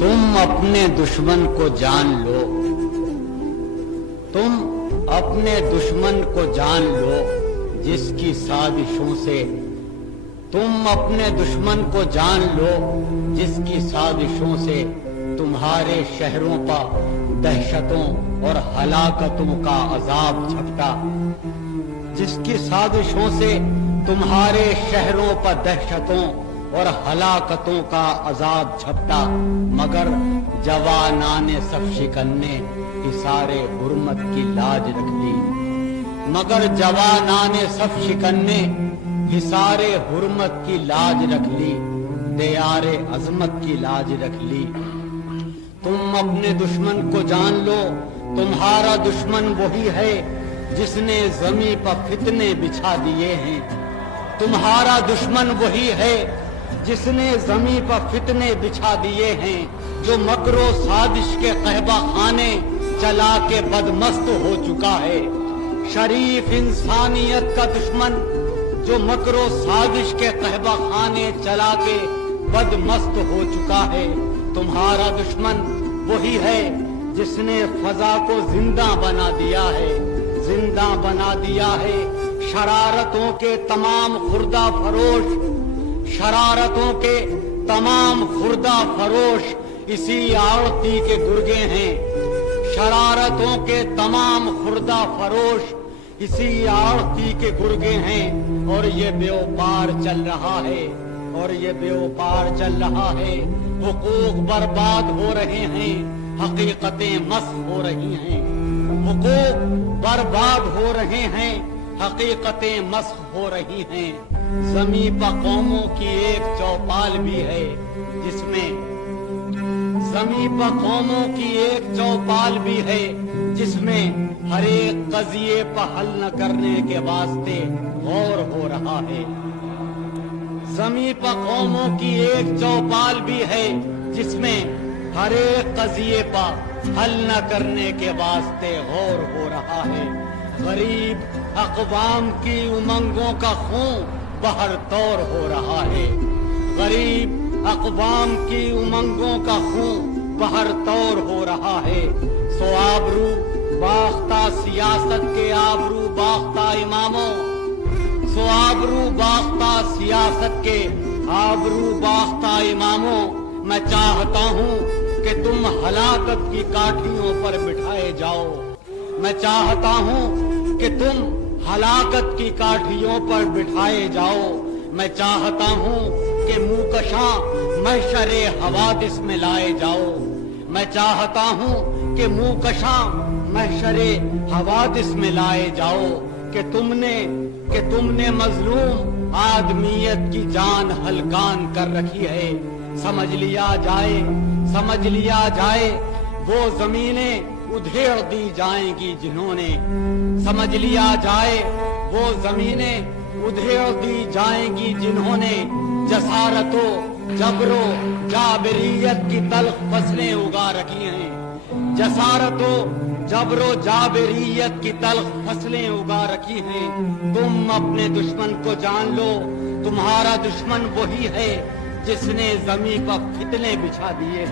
تم اپنے دشمن کو جان لو، تم اپنے دشمن کو جان لو جس کی سازشوں سے، تم اپنے دشمن کو جان لو جس کی سازشوں سے تمہارے شہروں پر دہشتوں اور ہلاکتوں کا عذاب جھپٹا، جس کی سازشوں سے تمہارے شہروں پر دہشتوں اور ہلاکتوں کا عذاب جھپٹا، مگر جوانان صف شکن نے حصار حرمت کی لاج رکھ لی، مگر جوانان صف شکن نے حصار حرمت کی لاج رکھ لی، دیار عظمت کی لاج رکھ لی۔ تم اپنے دشمن کو جان لو، تمہارا دشمن وہی ہے جس نے زمیں پر فتنے بچھا دیے ہیں، تمہارا دشمن وہی ہے جس نے زمیں پر فتنے بچھا دیے ہیں، جو مکر و سازش کے قہبہ خانے چلا کے بدمست ہو چکا ہے۔ شریف انسانیت کا دشمن جو مکر و سازش کے قہبہ خانے چلا کے بدمست ہو چکا ہے، تمہارا دشمن وہی ہے جس نے فضا کو زندہ بنا دیا ہے، زندہ بنا دیا ہے۔ شرارتوں کے تمام خوردہ فروش، شرارتوں کے تمام خوردہ فروش اسی آڑتی کے گرگے ہیں، شرارتوں کے تمام خوردہ فروش اسی آڑتی کے گرگے ہیں، اور یہ بیوپار چل رہا ہے، اور یہ بیوپار چل رہا ہے۔ حقوق برباد ہو رہے ہیں، حقیقتیں مسخ ہو رہی ہیں، حقوق برباد ہو رہے ہیں، حقیقتیں مسخ ہو رہی ہیں۔ زمین پر قوموں کی ایک چوپال بھی ہے جس میں، زمین پر قوموں کی ایک چوپال بھی ہے جس میں ہر ایک قضیے پر حل نہ کرنے کے واسطے غور ہو رہا ہے۔ زمین پر قوموں کی ایک چوپال بھی ہے جس میں ہر ایک قضیے پر حل نہ کرنے کے واسطے غور ہو رہا ہے۔ غریب اقوام کی امنگوں کا خون بہر طور ہو رہا ہے، غریب اقوام کی امنگوں کا خون بہر طور ہو رہا ہے۔ سو آبرو باختہ سیاست کے آبرو باختہ اماموں، سو آبرو باختہ سیاست کے آبرو باختہ اماموں، میں چاہتا ہوں کہ تم ہلاکت کی کاٹھیوں پر بٹھائے جاؤ، میں چاہتا ہوں کہ تم ہلاکت کی کاٹھیوں پر بٹھائے جاؤ، میں چاہتا ہوں کہ موکشاں محشر حوادث میں لائے جاؤ، میں چاہتا ہوں کہ موکشاں محشر حوادث میں لائے جاؤ، کہ تم نے مظلوم آدمیت کی جان ہلکان کر رکھی ہے۔ سمجھ لیا جائے، سمجھ لیا جائے، وہ زمینیں ادھیڑ دی جائیں گی جنہوں نے، سمجھ لیا جائے وہ زمینیں ادھیڑ دی جائیں گی جنہوں نے جسارت و جبر و جابریت کی تلخ فصلیں اگا رکھی ہیں، جسارت و جبر و جابریت کی تلخ فصلیں اگا رکھی ہیں۔ تم اپنے دشمن کو جان لو، تمہارا دشمن وہی ہے جس نے زمین پر فتنے بچھا دیے۔